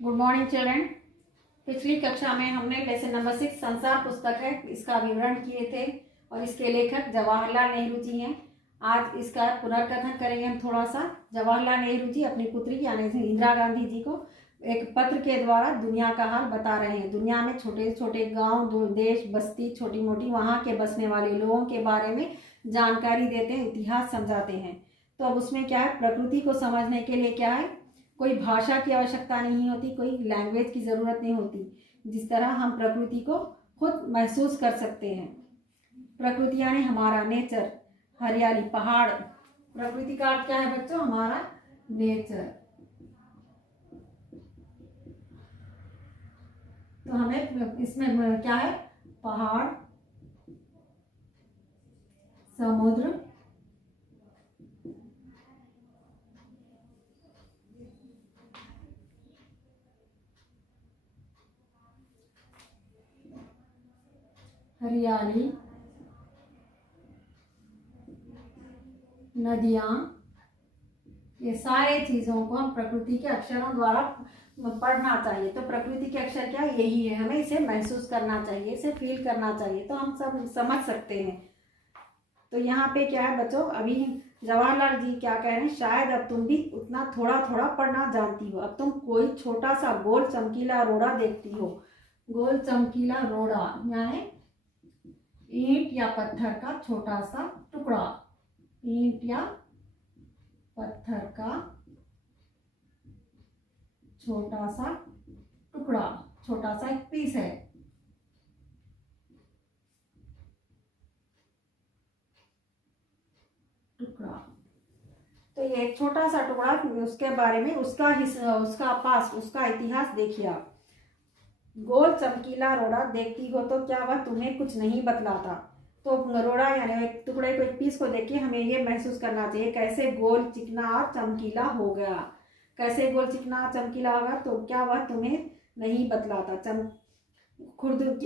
Good morning children. पिछली कक्षा में हमने लेसन नंबर 6 संसार पुस्तक है इसका विवरण किए थे और इसके लेखक जवाहरलाल नेहरू जी हैं। आज इसका पुनर्कथन करेंगे हम थोड़ा सा। जवाहरलाल नेहरू जी अपनी पुत्री यानी इंदिरा गांधी जी को एक पत्र के द्वारा दुनिया का हाल बता रहे हैं। दुनिया में छोटे छोटे गांव, देश, बस्ती, छोटी मोटी वहाँ के बसने वाले लोगों के बारे में जानकारी देते हैं, इतिहास समझाते हैं। तो अब उसमें क्या है, प्रकृति को समझने के लिए क्या है, कोई भाषा की आवश्यकता नहीं होती, कोई लैंग्वेज की ज़रूरत नहीं होती। जिस तरह हम प्रकृति को खुद महसूस कर सकते हैं। प्रकृति यानी हमारा नेचर, हरियाली, पहाड़। प्रकृति का अर्थ क्या है बच्चों? हमारा नेचर। तो हमें इसमें क्या है, पहाड़, समुद्र, हरियाली, नदियाँ, ये सारे चीज़ों को हम प्रकृति के अक्षरों द्वारा पढ़ना चाहिए। तो प्रकृति के अक्षर क्या यही है, हमें इसे महसूस करना चाहिए, इसे फील करना चाहिए, तो हम सब समझ सकते हैं। तो यहाँ पे क्या है बच्चों, अभी जवाहरलाल जी क्या कह रहे हैं, शायद अब तुम भी उतना थोड़ा थोड़ा पढ़ना जानती हो। अब तुम कोई छोटा सा गोल चमकीला रोड़ा देखती हो। गोल चमकीला रोड़ा यानी ईंट या पत्थर का छोटा सा टुकड़ा, ईंट या पत्थर का छोटा सा टुकड़ा, छोटा सा एक पीस है। टुकड़ा तो ये एक छोटा सा टुकड़ा, उसके बारे में उसका इतिहास देखिए आप। गोल चमकीला रोड़ा देखती हो तो क्या वह तुम्हें कुछ नहीं बतलाता? तो रोड़ा यानी एक टुकड़े को, एक पीस को देखिए, हमें ये महसूस करना चाहिए कैसे गोल, चिकना और चमकीला हो गया। कैसे गोल, चिकना, चमकीला होगा, तो क्या वह तुम्हें नहीं बतलाता?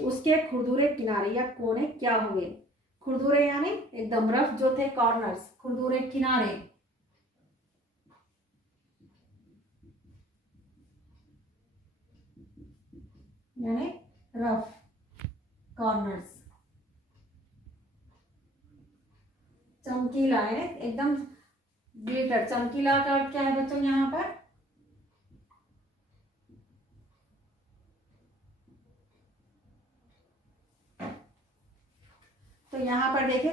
उसके खुरदुरे किनारे या कोने क्या हुए? खुरदुरे यानी एकदम रफ जो थे, कॉर्नर्स, खुरदुरे किनारे यानी रफ कॉर्नर्स। चमकीला है एकदम ग्लिटर। चमकीला का क्या है बच्चों यहाँ पर? तो यहाँ पर देखिए,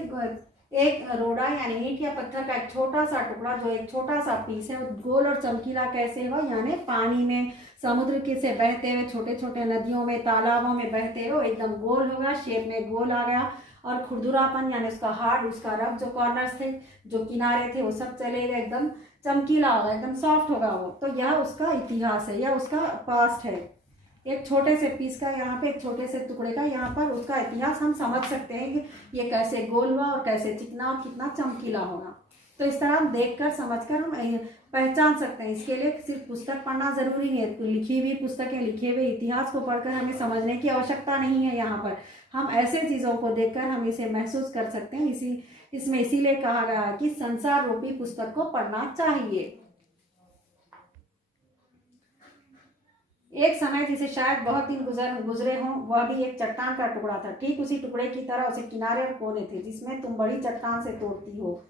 एक रोड़ा यानी ईंट या पत्थर का एक छोटा सा टुकड़ा, जो एक छोटा सा पीस है, गोल और चमकीला कैसे हो, यानी पानी में, समुद्र के से बहते हुए, छोटे छोटे नदियों में, तालाबों में बहते हो, एकदम गोल होगा, शेप में गोल आ गया। और खुरदुरापन यानी उसका हार्ड, उसका रफ, जो कॉर्नर्स थे, जो किनारे थे, वो सब चले गए, एकदम चमकीला होगा, एकदम सॉफ्ट होगा वो। तो यह उसका इतिहास है, यह उसका पास्ट है। एक छोटे से पीस का, यहाँ पे एक छोटे से टुकड़े का, यहाँ पर उसका इतिहास हम समझ सकते हैं कि ये कैसे गोल हुआ और कैसे चिकना और कितना चमकीला होगा। तो इस तरह हम देखकर समझकर हम पहचान सकते हैं। इसके लिए सिर्फ पुस्तक पढ़ना जरूरी नहीं है, लिखी हुई पुस्तकें, लिखे हुए इतिहास को पढ़कर हमें समझने की आवश्यकता नहीं है। यहाँ पर हम ऐसे चीज़ों को देखकर हम इसे महसूस कर सकते हैं। इसमें इसीलिए कहा गया है कि संसार रूपी पुस्तक को पढ़ना चाहिए। एक समय जिसे शायद बहुत दिन गुजरे हों, वह भी एक चट्टान का टुकड़ा था। ठीक उसी टुकड़े की तरह उसे किनारे और कोने थे, जिसमें तुम बड़ी चट्टान से तोड़ती हो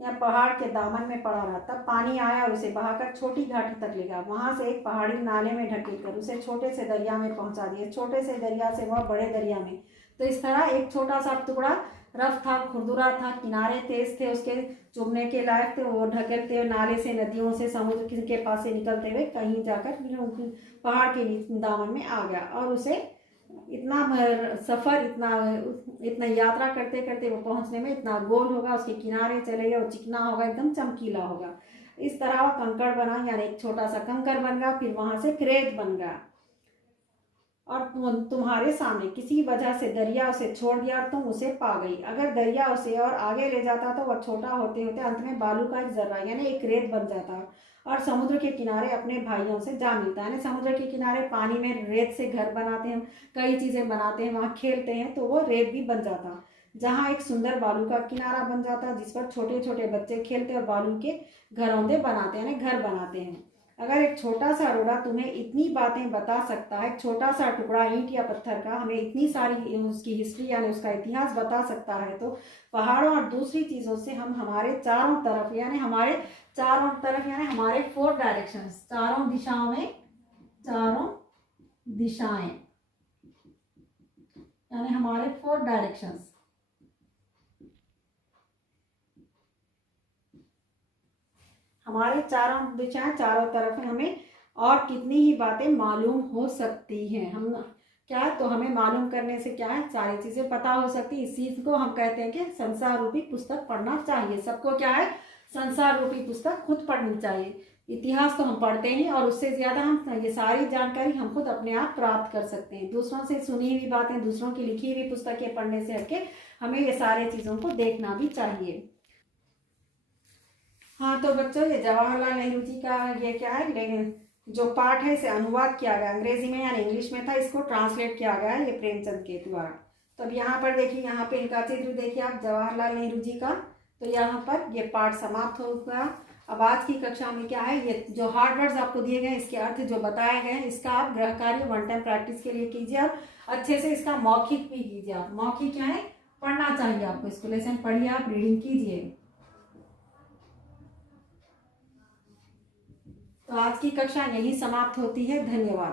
या पहाड़ के दामन में पड़ा रहा। तब पानी आया और उसे बहाकर छोटी घाटी तक ले गया। वहां से एक पहाड़ी नाले में ढकेलकर उसे छोटे से दरिया में पहुंचा दिया। छोटे से दरिया से वह बड़े दरिया में। तो इस तरह एक छोटा सा टुकड़ा रफ था, खुरदुरा था, किनारे तेज थे, उसके चुभने के लायक थे, वो ढकेलते हुए नाले से, नदियों से, समुद्र के पास से निकलते हुए कहीं जाकर पहाड़ के दामन में आ गया। और उसे इतना सफ़र, इतना यात्रा करते करते वो पहुंचने में इतना गोल होगा, उसके किनारे चले गए, वो चिकना होगा, एकदम चमकीला होगा। इस तरह वो कंकड़ बना, यानी एक छोटा सा कंकड़ बन गया, फिर वहां से रेत बन गया। और तुम्हारे सामने किसी वजह से दरिया उसे छोड़ दिया और तुम उसे पा गई। अगर दरिया उसे और आगे ले जाता तो वह छोटा होते होते अंत में बालू का एक जर्रा यानी एक रेत बन जाता और समुद्र के किनारे अपने भाइयों से जा मिलता है। समुद्र के किनारे पानी में रेत से घर बनाते हैं, कई चीज़ें बनाते हैं, वहाँ खेलते हैं, तो वो रेत भी बन जाता, जहाँ एक सुंदर बालू का किनारा बन जाता जिस पर छोटे छोटे बच्चे खेलते और बालू के घरौंदे बनाते हैं, घर बनाते हैं। अगर एक छोटा सा रोड़ा तुम्हें इतनी बातें बता सकता है, एक छोटा सा टुकड़ा ईंट या पत्थर का हमें इतनी सारी उसकी हिस्ट्री यानी उसका इतिहास बता सकता है, तो पहाड़ों और दूसरी चीज़ों से हम हमारे चारों तरफ यानी हमारे 4 डायरेक्शंस, चारों दिशाओं में, चारों दिशाएं यानी हमारे 4 डायरेक्शंस, हमारे चारों दिशाएं, चारों तरफ हमें और कितनी ही बातें मालूम हो सकती हैं। हम क्या है, तो हमें मालूम करने से क्या है, सारी चीज़ें पता हो सकती। इस चीज़ को हम कहते हैं कि संसार रूपी पुस्तक पढ़ना चाहिए। सबको क्या है, संसार रूपी पुस्तक खुद पढ़नी चाहिए। इतिहास तो हम पढ़ते हैं और उससे ज़्यादा हम ये सारी जानकारी हम खुद अपने आप प्राप्त कर सकते हैं। दूसरों से सुनी हुई बातें, दूसरों की लिखी हुई पुस्तकें पढ़ने से हटके हमें ये सारी चीज़ों को देखना भी चाहिए। हाँ तो बच्चों, ये जवाहरलाल नेहरू जी का ये क्या है, जो पाठ है इसे अनुवाद किया गया अंग्रेजी में यानी इंग्लिश में था, इसको ट्रांसलेट किया गया है ये प्रेमचंद के द्वारा। तो अब यहाँ पर देखिए, यहाँ पे इनका चित्र देखिए आप, जवाहरलाल नेहरू जी का। तो यहाँ पर ये पाठ समाप्त हो गया। अब आज की कक्षा में क्या है, ये जो हार्ड वर्ड्स आपको दिए गए इसके अर्थ जो बताए गए हैं, इसका आप गृह कार्य 1 टाइम प्रैक्टिस के लिए कीजिए और अच्छे से इसका मौखिक भी कीजिए। आप मौखिक क्या है, पढ़ना चाहिए आपको, इसको लेसन पढ़िए, आप रीडिंग कीजिए। तो आज की कक्षा यही समाप्त होती है। धन्यवाद।